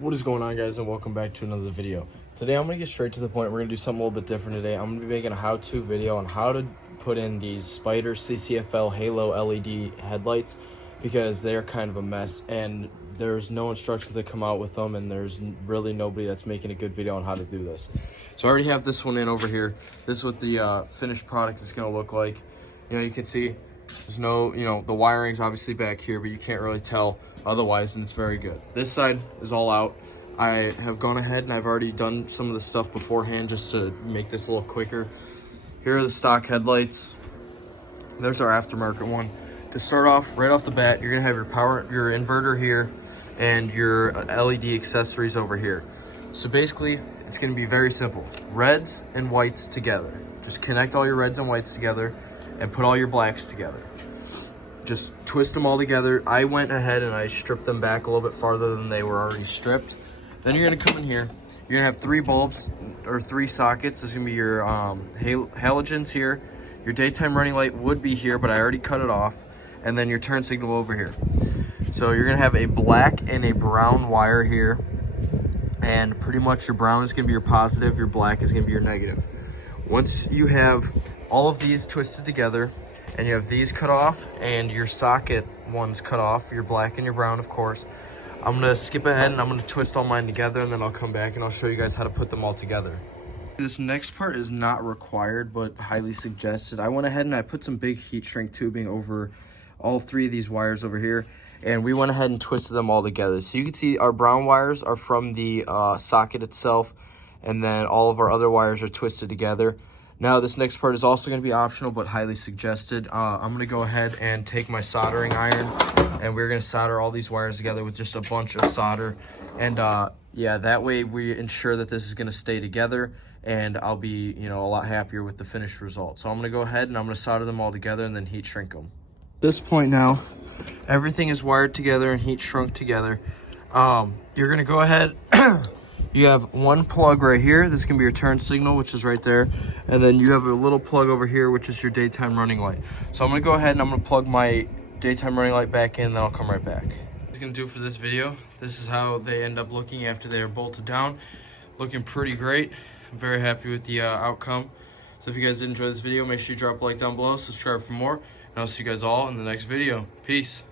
What is going on, guys, and welcome back to another video. Today I'm going to get straight to the point. We're going to do something a little bit different today. I'm going to be making a how-to video on how to put in these Spider CCFL Halo LED headlights because they're kind of a mess and there's no instructions that come out with them, and there's really nobody that's making a good video on how to do this. So I already have this one in over here. This is what the finished product is going to look like. You can see there's no, the wiring's obviously back here, but you can't really tell otherwise, and it's very good. This side is all out. I have gone ahead and I've already done some of the stuff beforehand just to make this a little quicker. Here are the stock headlights. There's our aftermarket one. To start off, right off the bat, you're gonna have your inverter here and your LED accessories over here. So basically, it's gonna be very simple. Reds and whites together. Just connect all your reds and whites together and put all your blacks together. Just twist them all together. I went ahead and I stripped them back a little bit farther than they were already stripped. Then you're gonna come in here. You're gonna have 3 bulbs or 3 sockets. There's gonna be your halogens here. Your daytime running light would be here, but I already cut it off. And then your turn signal over here. So you're gonna have a black and a brown wire here. And pretty much your brown is gonna be your positive, your black is gonna be your negative. Once you have all of these twisted together, and you have these cut off and your socket ones cut off, your black and your brown, of course, I'm gonna skip ahead and I'm gonna twist all mine together, and then I'll come back and I'll show you guys how to put them all together. This next part is not required, but highly suggested. I went ahead and I put some big heat shrink tubing over all 3 of these wires over here, and we went ahead and twisted them all together. So you can see our brown wires are from the socket itself, and then all of our other wires are twisted together. Now, this next part is also going to be optional, but highly suggested. I'm going to go ahead and take my soldering iron, and we're going to solder all these wires together with just a bunch of solder. And yeah, that way we ensure that this is going to stay together, and I'll be, a lot happier with the finished result. So I'm going to go ahead and I'm going to solder them all together and then heat shrink them. At this point now, everything is wired together and heat shrunk together. You're going to go ahead. You have one plug right here. This is going to be your turn signal, which is right there. And then you have a little plug over here, which is your daytime running light. So I'm going to go ahead and I'm going to plug my daytime running light back in, and then I'll come right back. That's going to do it for this video. This is how they end up looking after they are bolted down. Looking pretty great. I'm very happy with the outcome. So if you guys did enjoy this video, make sure you drop a like down below, subscribe for more, and I'll see you guys all in the next video. Peace.